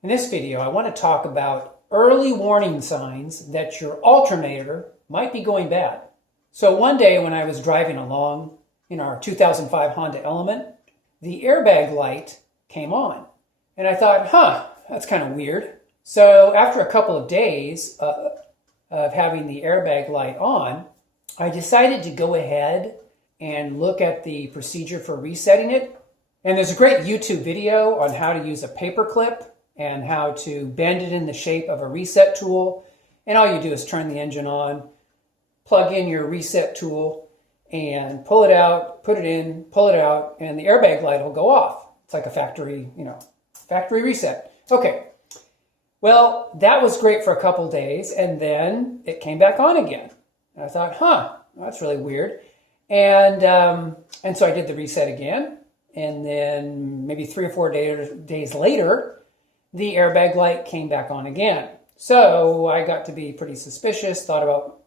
In this video, I want to talk about early warning signs that your alternator might be going bad. So one day when I was driving along in our 2005 Honda Element, the airbag light came on. And I thought, that's kind of weird. So after a couple of days of having the airbag light on, I decided to go ahead and look at the procedure for resetting it. And there's a great YouTube video on how to use a paper clip and how to bend it in the shape of a reset tool. And all you do is turn the engine on, plug in your reset tool, and pull it out, put it in, pull it out, and the airbag light will go off. It's like a factory reset. Okay, well, that was great for a couple days, and then it came back on again. And I thought, that's really weird. And so I did the reset again, and then maybe 3 or 4 days later, the airbag light came back on again. So I got to be pretty suspicious, thought about,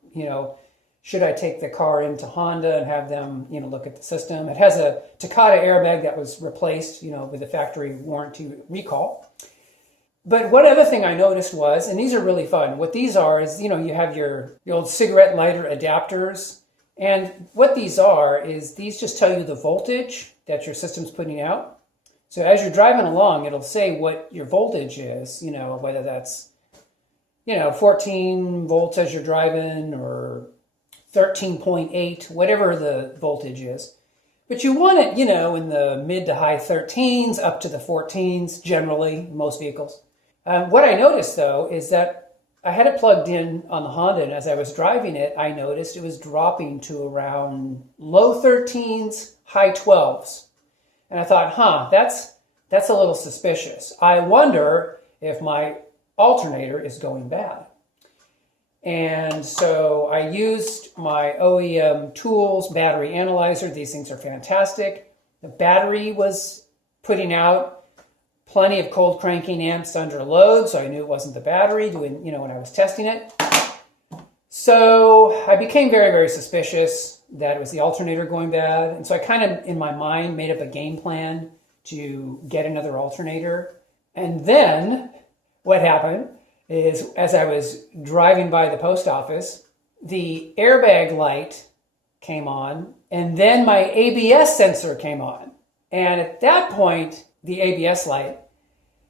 should I take the car into Honda and have them, look at the system? It has a Takata airbag that was replaced, with a factory warranty recall. But one other thing I noticed was, and these are really fun, what these are is, you have your old cigarette lighter adapters. And what these are is these just tell you the voltage that your system's putting out. So as you're driving along, it'll say what your voltage is, whether that's, 14 volts as you're driving or 13.8, whatever the voltage is. But you want it, in the mid to high 13s, up to the 14s, generally, most vehicles. What I noticed, though, is that I had it plugged in on the Honda, and as I was driving it, I noticed it was dropping to around low 13s, high 12s. And I thought, that's a little suspicious. I wonder if my alternator is going bad. And so I used my OEM tools, battery analyzer. These things are fantastic. The battery was putting out plenty of cold cranking amps under load, so I knew it wasn't the battery when I was testing it. So I became very, very suspicious that it was the alternator going bad. And so I kind of, in my mind, made up a game plan to get another alternator. And then what happened is, as I was driving by the post office, the airbag light came on, and then my ABS sensor came on. And at that point, the ABS light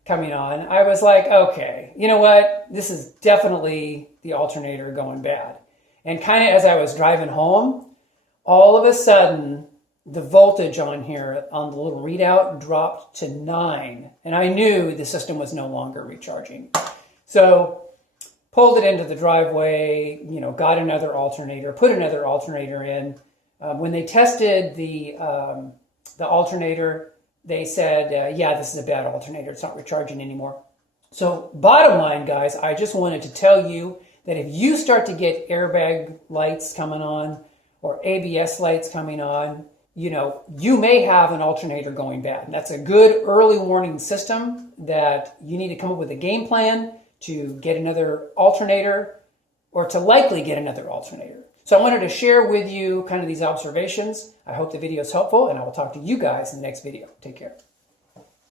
coming on, I was like, okay, you know what? This is definitely the alternator going bad. And kind of as I was driving home, all of a sudden, the voltage on here on the little readout dropped to 9. And I knew the system was no longer recharging. So pulled it into the driveway, got another alternator, put another alternator in. When they tested the alternator, they said, yeah, this is a bad alternator. It's not recharging anymore. So bottom line, guys, I just wanted to tell you that if you start to get airbag lights coming on or ABS lights coming on, you may have an alternator going bad. And that's a good early warning system that you need to come up with a game plan to get another alternator or to likely get another alternator. So I wanted to share with you kind of these observations. I hope the video is helpful, and I will talk to you guys in the next video. Take care.